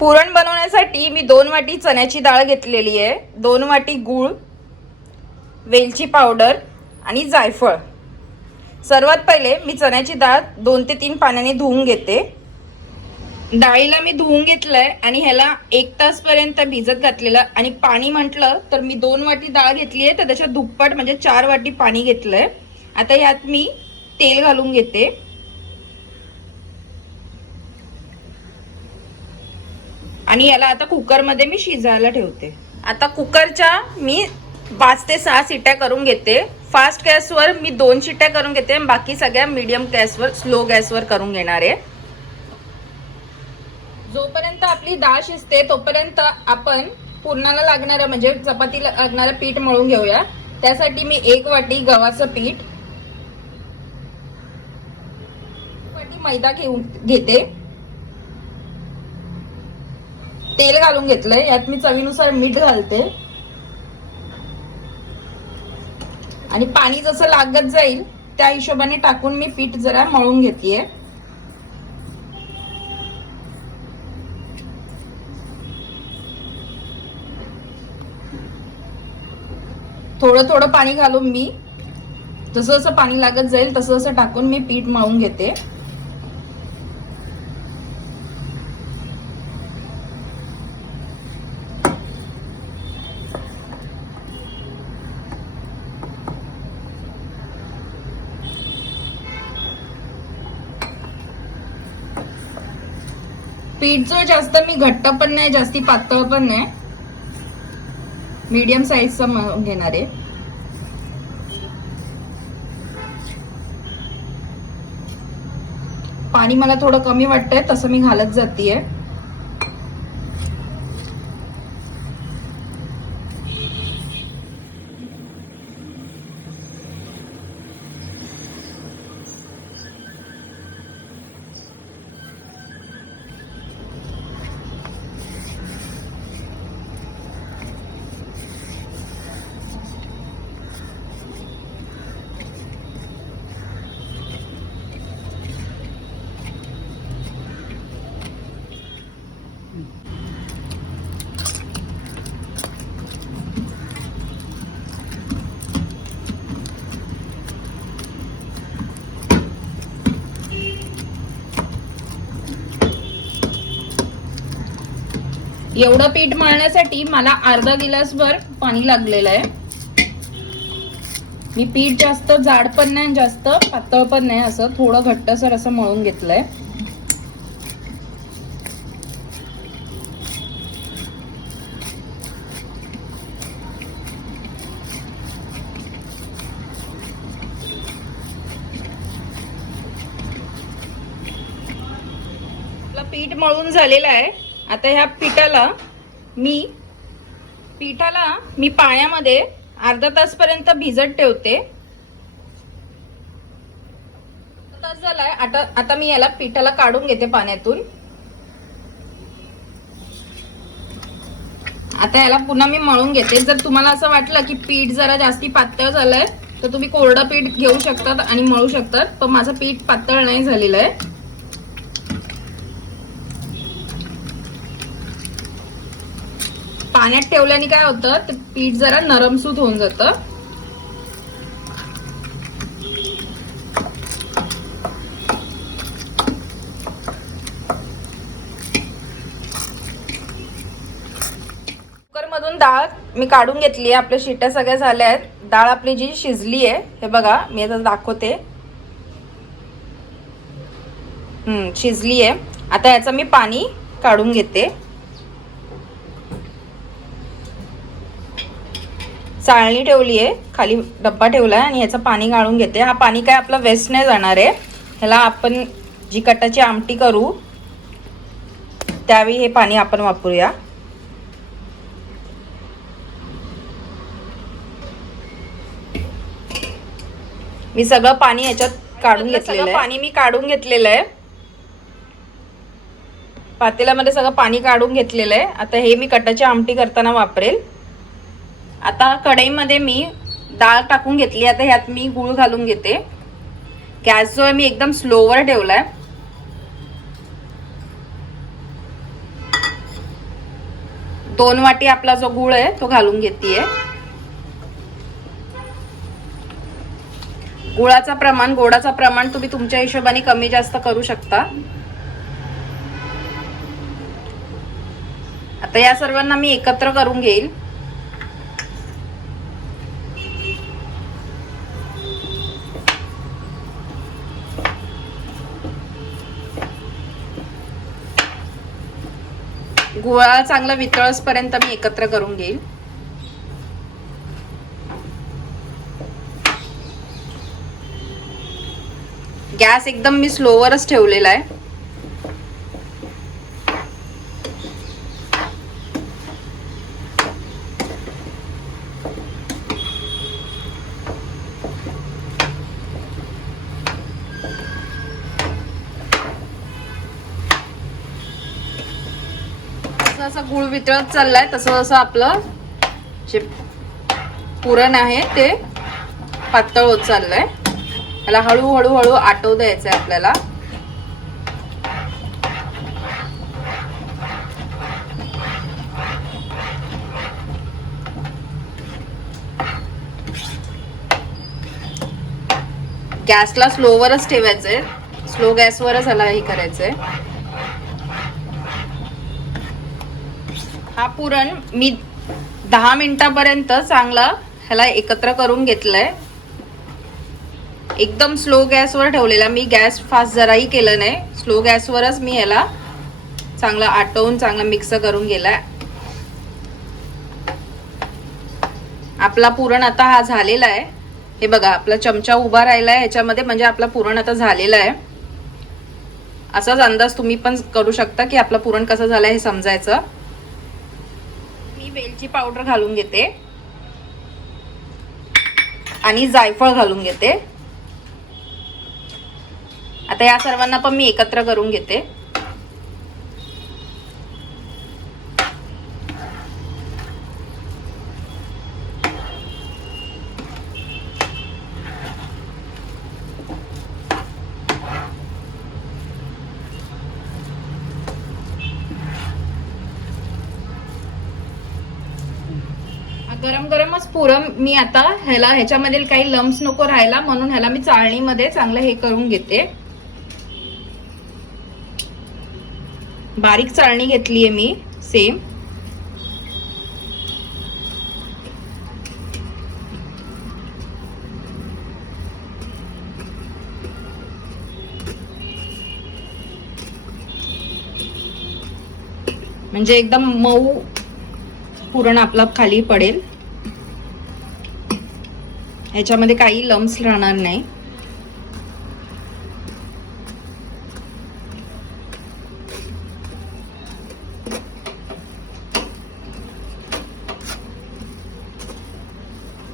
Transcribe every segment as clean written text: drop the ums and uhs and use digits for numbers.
पुरण बनवण्यासाठी मी 2 वाटी चण्याची डाळ घेतलेली आहे, 2 वाटी गूळ, वेलची पावडर आणि जायफळ। सर्वात पहिले मी चण्याची डाळ 2 ते 3 पाण्याने धुवून घेते। डाळीला मी धुवून घेतलंय आणि ह्याला 1 तास पर्यंत भिजत घातलेलं। आणि पाणी म्हटलं तर मी 2 वाटी डाळ घेतली आहे तर त्याच्या दुप्पट म्हणजे 4 वाटी पाणी घेतलंय। आता यात मी तेल घालून घेते आणि याला आता कुकर मध्ये मी शिजायला ठेवते। आता कुकरच्या मी 5 ते 6 शिट्ट्या करून घेते। फास्ट गॅसवर मी 2 शिट्ट्या करून घेते आणि बाकी सगळ्या मीडियम गॅसवर स्लो गॅसवर करून घेणार आहे। जोपर्यंत आपली डाळ शिजते तोपर्यंत आपण पुरणाला लागणारं म्हणजे चपातीला लागणारं पीठ मळून घेऊया। त्यासाठी मी 1 वाटी गव्हाचं पीठ, 1 वाटी मैदा घेते, तेल घालून घेतलंय, यात मी चवीनुसार मीठ घालते आणि पाणी जसं लागत जाईल त्या हिशोबाने टाकून मी पीठ जरा मळून घेतेय। थोडं थोडं पाणी घालून मी जसं जसं पाणी लागत जाईल तसं तसं टाकून मी पीठ मळून घेते। पीठ जो जास्त मी घट्ट पण नाही जास्ती पातळ पण नाही, मीडियम साईजचा मळून घेणार आहे। पाणी मला थोडं कमी वाटतंय तसं मी घालत जातीये। एवढं पीठ मळण्यासाठी मला अर्धा गिलासभर पाणी लागलेलं आहे। मी पीठ जास्त जाड पण नाही जास्त पातळ पण नाही, असं थोडं घट्टसर असं मळून घेतलंय। आपलं पीठ मळून झालेलं आहे। आता ह्या पिठाला मी पाण्यामध्ये अर्धा तास पर्यंत भिजत ठेवते। तास झालाय, आता मी याला पिठाला काढून घेते पाण्यातून। आता याला पुन्हा मी मळून घेते। जर तुम्हाला असं वाटलं की पीठ जरा जास्ती पातळ झालंय तर तुम्ही कोरडं पीठ घेऊ शकतात आणि मळू शकतात, पण माझं पीठ पातळ नाही झालेलं आहे। पाण्यात ठेवल्याने काय होतं ते पीठ जरा नरमसूत होऊन जातं। कुकर मधून डाळ मी काढून घेतली आहे। आपल्या शिट्ट्या सगळ्या झाल्या आहेत। डाळ आपली जी शिजली आहे हे बघा, मी आता दाखवते। शिजली आहे। आता याचं मी पाणी काढून घेते। चाळणी ठेवली आहे, खाली डब्बा ठेवलाय आणि याचं पाणी गाळून घेते। हा पाणी काय आपला वेस्ट नाही जाणार आहे। ह्याला आपण जी कटाची आमटी करू त्यावेळी हे पाणी आपण वापरूया। मी सगळं पाणी याच्यात काढून घेतलेलं आहे। पाणी मी काढून घेतलेलं आहे, पातेल्यामध्ये सगळं पाणी काढून घेतलेलं आहे। आता हे मी कटाची आमटी करताना वापरेल। आता कढईमध्ये मी डाळ टाकून घेतली। आता ह्यात मी गूळ घालून घेते। गॅस जो आहे मी एकदम स्लोवर ठेवलाय। 2 वाटी आपला जो गूळ आहे तो घालून घेतेय. गुळाचा प्रमाण, गोडाचा प्रमाण तुम्ही तुमच्या हिशोबाने कमी जास्त करू शकता. आता या सर्वांना मी एकत्र करून घेईल. गुळा चांगला वितळसपर्यंत मी एकत्र करून घेईल. गॅस एकदम मी स्लोवरच ठेवलेला आहे. जसं गुळ वितळत चाललाय तसं जसं आपलं जे पुरण आहे ते पातळ होत चाललंय. त्याला हळूहळू हळू आटव द्यायचंय आपल्याला. गॅसला स्लोवरच ठेवायचंय, स्लो गॅसवरच ह्याला हे करायचंय. हा पुरण मी 10 मिनिटापर्यंत चांगला ह्याला एकत्र करून घेतलंय. एकदम स्लो गॅसवर ठेवलेला मी, गॅस फास्ट जराही केलं नाही. स्लो गॅसवरच मी ह्याला चांगलं आटवून चांगलं मिक्स करून गेलाय. आपला पुरण आता हा झालेला आहे. हे बघा आपला चमचा उभा राहिलाय ह्याच्यामध्ये, म्हणजे आपला पुरण आता झालेला आहे. असाच अंदाज तुम्ही पण करू शकता की आपलं पुरण कसं झालंय हे समजायचं. मी वेलची पावडर घालून घेते आणि जायफळ घालून घेते. आता या सर्वांना पण मी एकत्र करून घेते. गरम गरमच पुरण मी आता ह्याच्यामध्ये काही लम्स नको राहायला म्हणून ह्याला मी चाळणीमध्ये चांगलं हे करून घेते. बारीक चाळणी घेतलीये मी सेम. म्हणजे एकदम मऊ पुरण आपलं खाली पडेल. ह्याच्यामध्ये काही लम्स राहणार नाही.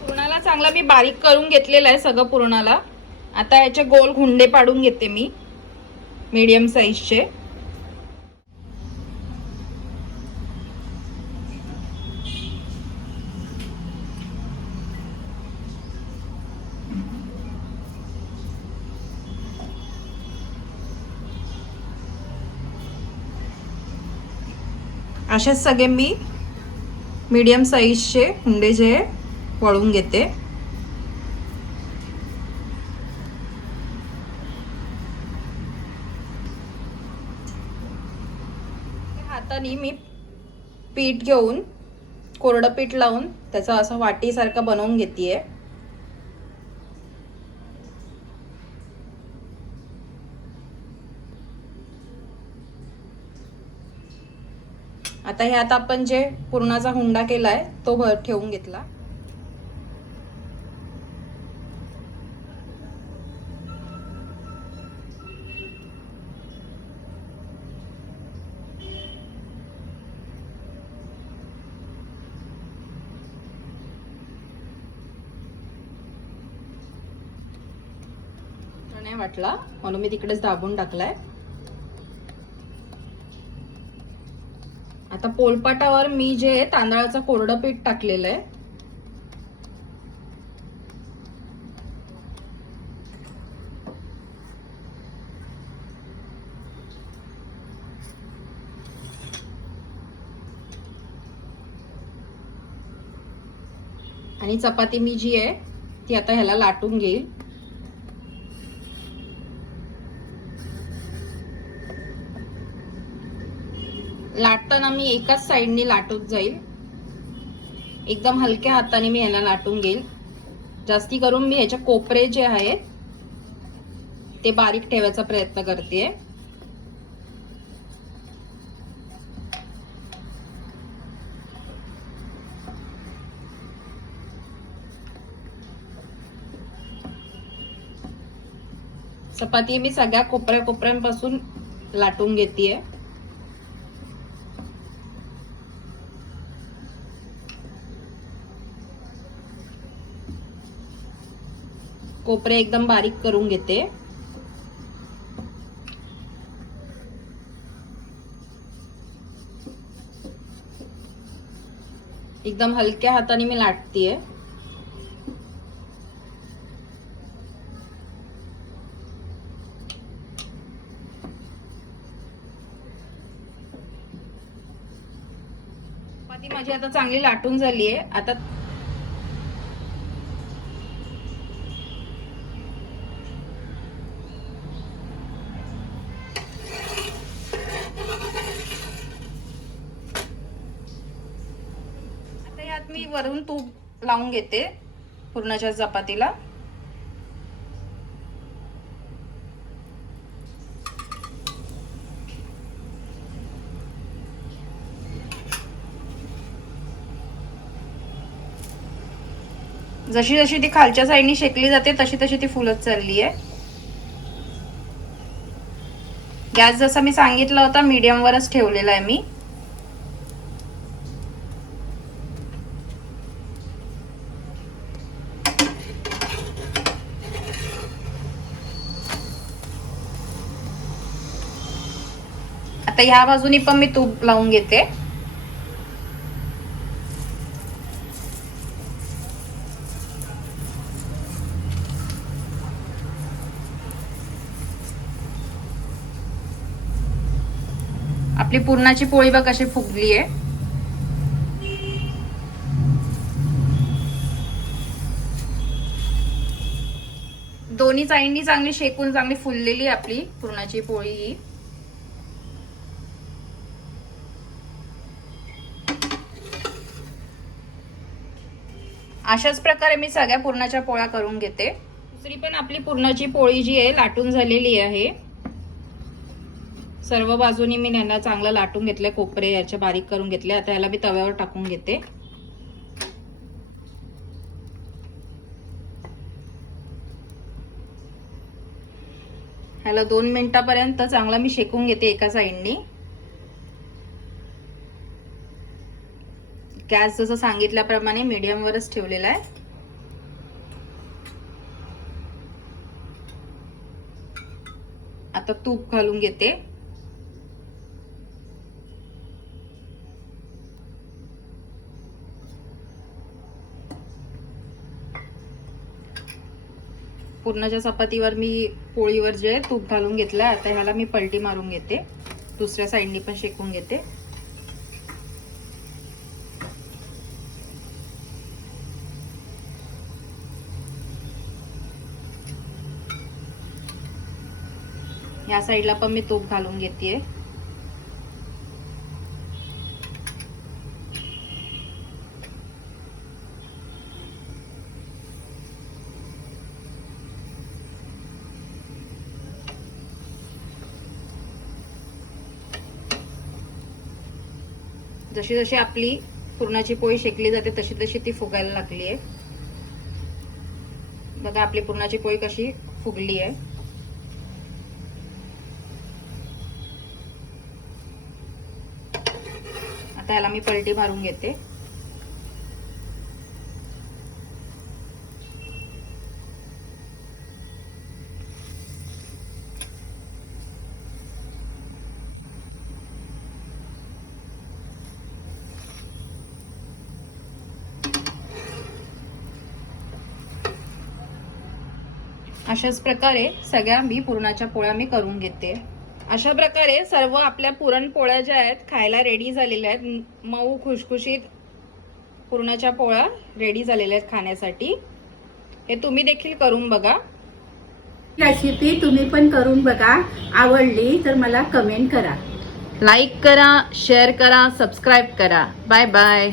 पुरणाला चांगला मी बारीक करून घेतलेला आहे सगळं पुरणाला. आता याचे गोल गुंडे पाडून घेते मी मीडियम साईजचे. असेच सगळे मी मीडियम साईजचे हुंडे जे वळून घेते. हाताने मी पीठ घेऊन कोरडं पीठ लावून त्याचा असं वाटीसारखं बनवून घेतेय. आता ह्यात आपण जे पुरणाचा हुंडा केलाय तो ठेवून घेतला. नाही वाटला म्हणून मी तिकडेच दाबून टाकलाय. आता पोलपाटावर मी जे तांदळाचं कोरडं पीठ टाकलेलं आहे आणि चपाती मी जी आहे ती आता ह्याला लाटून घेईल. लाटताना मी एकाच साईडनी लाटत जाईल. एकदम हलक्या हाताने मी ह्याला लाटून घेईल. जास्ती करून मी ह्याचे कोपरे जे आहेत ते बारीक ठेवायचा प्रयत्न करते. चपाती मी सगळ्या कोपऱ्यांपासून लाटून घेतेय. कोपरे एकदम बारीक करून घेते. एकदम हलक्या हाताने मी लाटतेय. चपाती माझी आता चांगली लाटून झाली आहे. आता यात मी वरून तूप लावून घेते पुरणाच्या चपातीला. जशी जशी ती खालच्या साईडनी शेकली जाते तशी तशी ती फुलत चालली आहे. गॅस जसा मी सांगितला होता मीडियम वरच ठेवलेला आहे मी. आता ह्या बाजूनी पण मी तूप लावून घेते. आपली पुरणाची पोळी बघ कशी फुगली आहे. दोन्ही साईडनी चांगली शेकून चांगली फुललेली आपली पुरणाची पोळी ही. अशाच प्रकारे मी सगळ्या पुरणाच्या पोळ्या करून घेते. दुसरी पण आपली पुरणाची पोळी जी आहे लाटून झालेली आहे. सर्व बाजूनी मी ह्यांना चांगलं लाटून घेतले. कोपरे याचे बारीक करून घेतले. आता याला मी तव्यावर टाकून घेते. ह्याला 2 मिनिटापर्यंत चांगला मी शेकून घेते एका साईडनी. गॅस जसं सांगितल्याप्रमाणे मीडियम वरच ठेवलेला आहे. आता तूप घालून घेते. पुरणाच्या चपातीवर मी पोळीवर जे तूप घालून घेतलं. आता ह्याला मी पलटी मारून घेते. दुसऱ्या साईडनी पण शेकून घेते. या साईडला पण मी तूप घालून घेतेय. जशी जशी आपली पुरणाची पोळी शेकली जाते तशी तशी ती फुगायला लागली आहे. बघा आपली पुरणाची पोळी कशी फुगली आहे. आता याला मी पलटी मारून घेते. अशाच प्रकारे सगळ्या मी पुरणाच्या पोळ्या मी करून घेते. अशा प्रकारे सर्व आपल्या पुरणपोळ्या ज्या आहेत खायला रेडी झालेल्या आहेत. मऊ खुशखुशीत पुरणाच्या पोळ्या रेडी झालेल्या आहेत खाण्यासाठी. हे तुम्ही देखील करून बघा. रेसिपी तुम्ही पण करून बघा. आवडली तर मला कमेंट करा. लाईक करा, शेअर करा, सबस्क्राईब करा. Bye bye.